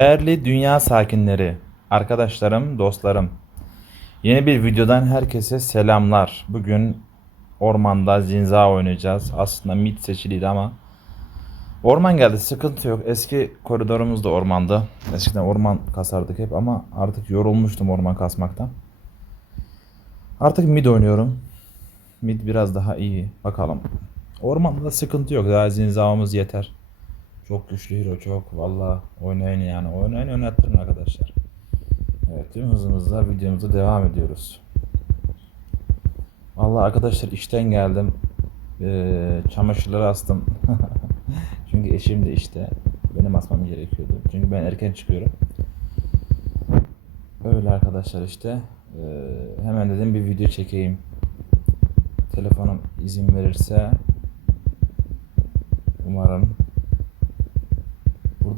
Değerli dünya sakinleri, arkadaşlarım, dostlarım. Yeni bir videodan herkese selamlar. Bugün ormanda zinza oynayacağız. Aslında mid seçiliydi ama orman geldi. Sıkıntı yok. Eski koridorumuz da ormandı. Eskiden orman kasardık hep ama artık yorulmuştum orman kasmaktan. Artık mid oynuyorum. Mid biraz daha iyi. Bakalım. Ormanda sıkıntı yok. Daha zinzamız yeter. Çok güçlü hero çok. Valla oynayın yani. Oynayın oynattırın arkadaşlar. Evet tüm hızımızla videomuza devam ediyoruz. Valla arkadaşlar işten geldim. Ee, çamaşırları astım. Çünkü eşim de işte. Benim asmam gerekiyordu. Çünkü ben erken çıkıyorum. Öyle arkadaşlar işte. Ee, hemen dedim bir video çekeyim. Telefonum izin verirse umarım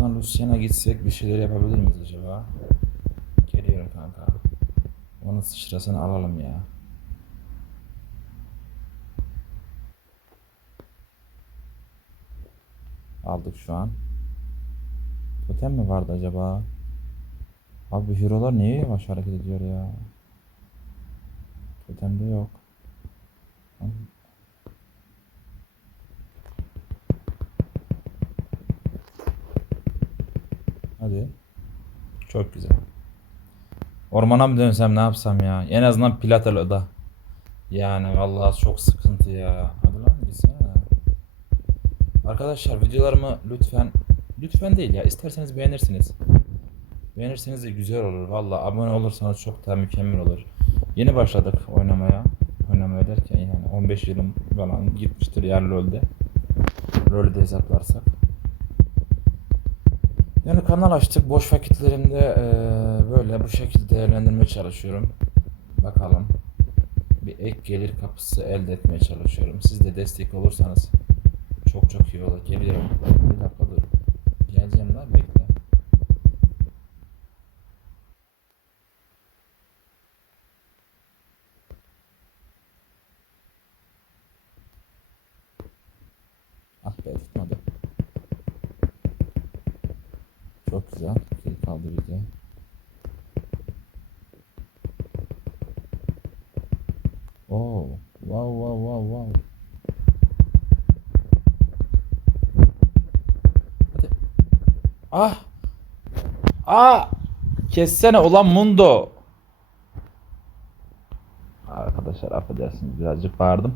Buradan Lucian'a gitsek bir şeyler yapabilir miyiz acaba? Geliyorum kanka. Onun sıçrasını alalım ya. Aldık şu an. Totem mi vardı acaba? Abi bu hero'lar niye yavaş hareket ediyor ya? Totemde yok. Hadi. Çok güzel. Ormana mı dönsem ne yapsam ya? En azından Platalı'da. Yani vallahi çok sıkıntı ya. Hadi lan gitsene. Arkadaşlar videolarımı lütfen lütfen değil ya isterseniz beğenirsiniz. Beğenirseniz de güzel olur. Vallahi abone olursanız çok daha mükemmel olur. Yeni başladık oynamaya. Oynamaya derken yani 15 yılım falan gitmiştir yani LoL'de. LoL'de hesaplarsak. Yani kanal açtık. Boş vakitlerimde eee, böyle bu şekilde değerlendirmeye çalışıyorum. Bakalım. Bir ek gelir kapısı elde etmeye çalışıyorum. Siz de destek olursanız çok çok iyi olur. Geliyorum. Oo. Wow wow wow wow. Hadi. Ah. Ah. Kessene ulan Mundo. Arkadaşlar affedersiniz birazcık bağırdım.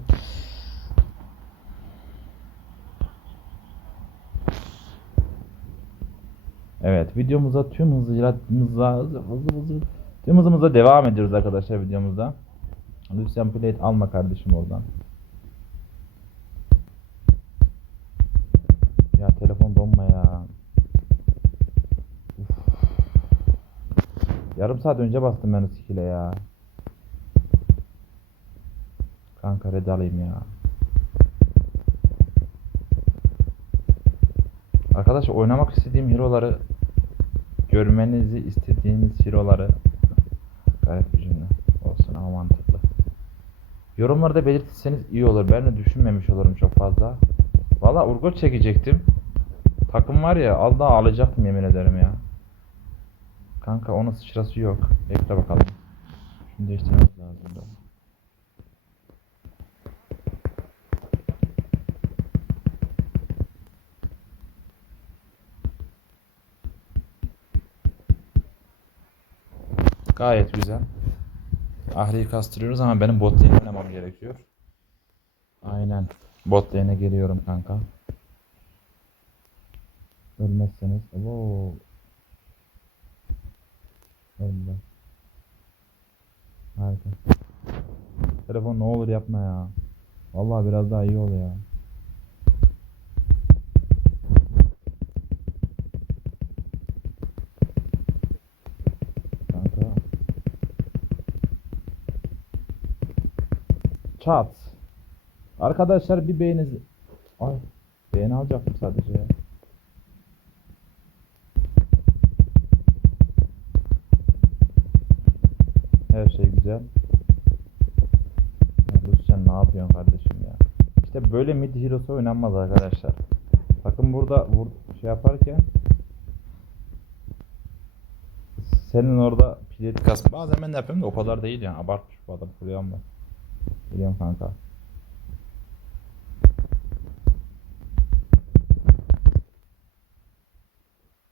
Evet videomuza tüm hızıyla hızla hızlı hızlı tüm hızımızla devam ediyoruz arkadaşlar videomuzda. Lucian Plate alma kardeşim oradan. Ya telefon donma ya. Yarım saat önce bastım ben o skill'e ya. Kanka red alayım ya. Arkadaşlar oynamak istediğim hero'ları görmenizi istediğiniz hero'ları garip bir cümle olsun ama mantıklı. Yorumlarda belirtirseniz iyi olur. Ben de düşünmemiş olurum çok fazla. Valla Urgot çekecektim. Takım var ya al daha alacaktım yemin ederim ya. Kanka onun sıçrası yok. Bekle bakalım. Şunu değiştirmemiz lazım da. Gayet güzel. Ahri'yi kastırıyoruz ama benim bot lane oynamam gerekiyor. Aynen. Bot lane'e geliyorum kanka. Ölmezseniz. Oo. Öldü. Harika. Telefon ne olur yapma ya. Vallahi biraz daha iyi ol ya. Kanka. Çat. Arkadaşlar bir beğeniz... Ay. Beğeni alacaktım sadece ya. Her şey güzel. Ya Lucian ne yapıyorsun kardeşim ya? İşte böyle mid hero'su oynanmaz arkadaşlar. Takım burada vur şey yaparken senin orada pilet kas. Bazen ben de yapıyorum da o kadar değil yani. Abartmış bu adam. Ben. Biliyorum kanka.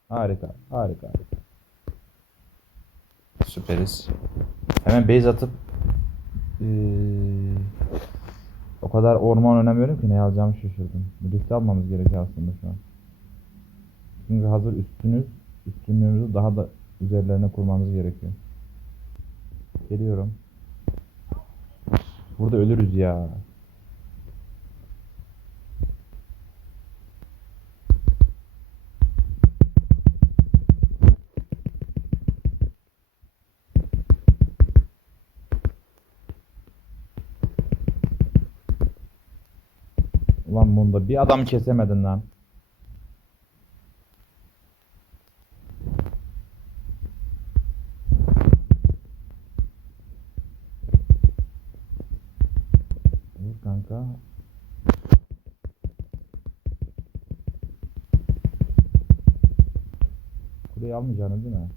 Harika. Harika. Süperiz. Hemen base atıp eee, o kadar orman önemliyorum ki ne alacağımı şaşırdım. Risk almamız gerekiyor aslında şu an. Çünkü hazır üstünüz, üstünlüğümüzü daha da üzerlerine kurmamız gerekiyor. Geliyorum. Burada ölürüz ya. Ulan bunda bir adam kesemedin lan. Vur kanka. Kuleyi almayacaksın değil mi?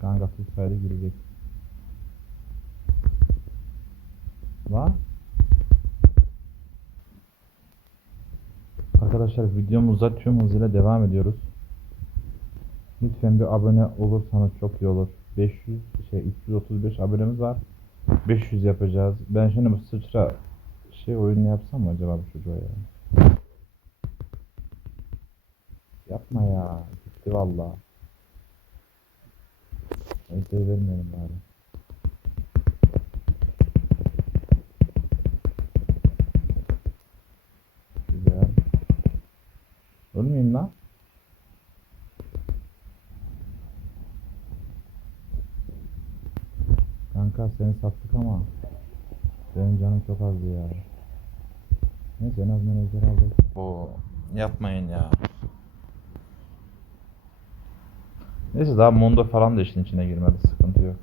Kanka tutsaydı girecek. La. Arkadaşlar videomuza tüm hızıyla devam ediyoruz. Lütfen bir abone olursanız çok iyi olur. 500 şey 335 abonemiz var. 500 yapacağız. Ben şimdi bu sıçra şey oyunu yapsam mı acaba bu çocuğa ya? Yapma ya. Gitti valla. Öyle vermeyelim bari. Güzel. Ölmeyeyim lan. Kanka seni sattık ama benim canım çok azdı ya. Neyse en azından ejder aldık. Bu yapmayın ya. Neyse daha Mondo falan da işin içine girmedi sıkıntı yok.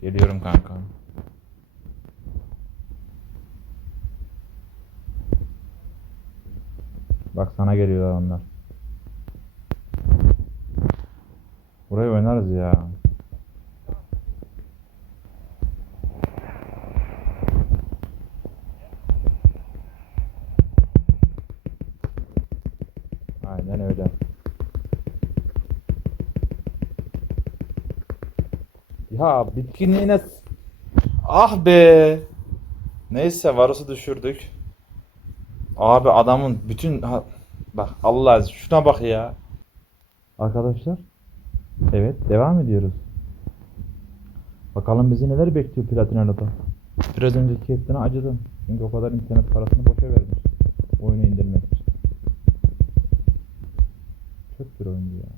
Geliyorum kanka. Bak sana geliyorlar onlar. Burayı oynarız ya. Ya bitkinliğine... Ah be! Neyse Varus'u düşürdük. Abi adamın bütün... Bak Allah şuna bak ya. Arkadaşlar. Evet devam ediyoruz. Bakalım bizi neler bekliyor Platina'da. Biraz önceki ettiğine acıdım. Çünkü o kadar internet parasını boşa vermiş. Oyunu indirmek için. Çok bir oyuncu ya.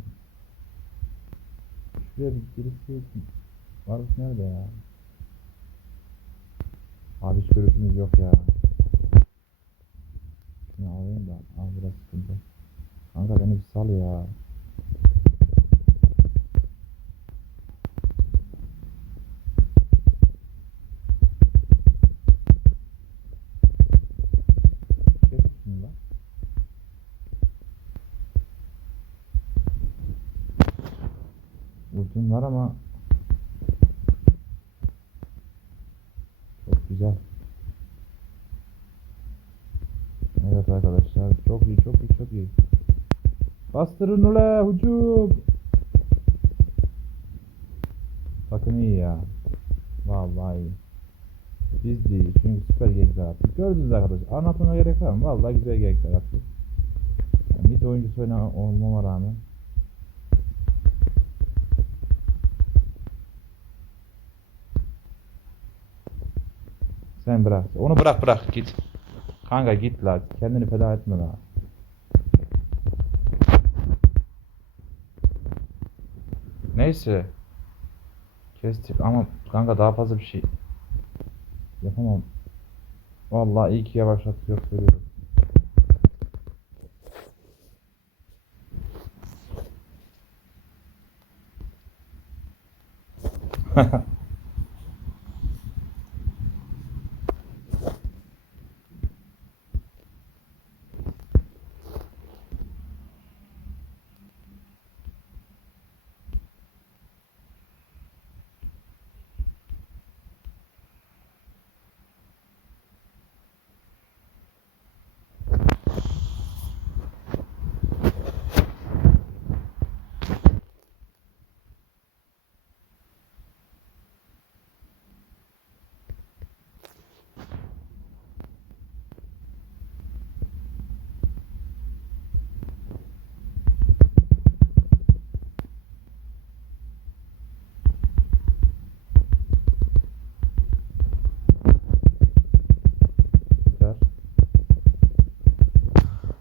Şuraya bir birisi Varus nerede ya? Abi hiç görüşümüz yok ya. Şunu alayım da. Abi biraz sıkıntı. Kanka beni bir sal ya. Lan. Ultim var ama çok güzel. Evet arkadaşlar çok iyi çok iyi çok iyi. Bastırın ula hücum. Bakın iyi ya. Vallahi iyi. Biz değil çünkü süper gerekler attık. Gördünüz arkadaşlar. Anlatmama gerek var mı? Vallahi güzel gerekler attık. Yani mid oyuncusu olmama rağmen. Sen bırak. Onu bırak bırak git. Kanka git la. Kendini feda etme la. Neyse. Kestik ama kanka daha fazla bir şey yapamam. Vallahi iyi ki yavaşlat yok görüyorum. Ha ha.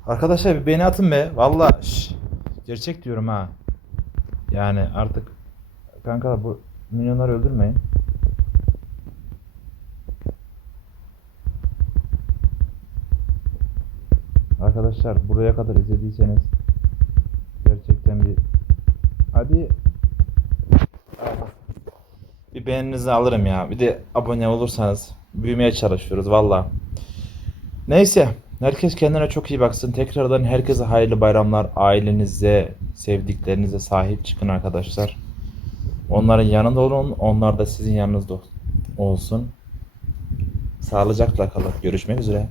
Arkadaşlar bir beğeni atın be. Valla gerçek diyorum ha. Yani artık kanka bu milyonları öldürmeyin. Arkadaşlar buraya kadar izlediyseniz gerçekten bir hadi bir beğeninizi alırım ya. Bir de abone olursanız büyümeye çalışıyoruz valla. Neyse. Herkes kendine çok iyi baksın. Tekrardan herkese hayırlı bayramlar. Ailenize, sevdiklerinize sahip çıkın arkadaşlar. Onların yanında olun. Onlar da sizin yanınızda olsun. Sağlıcakla kalın. Görüşmek üzere.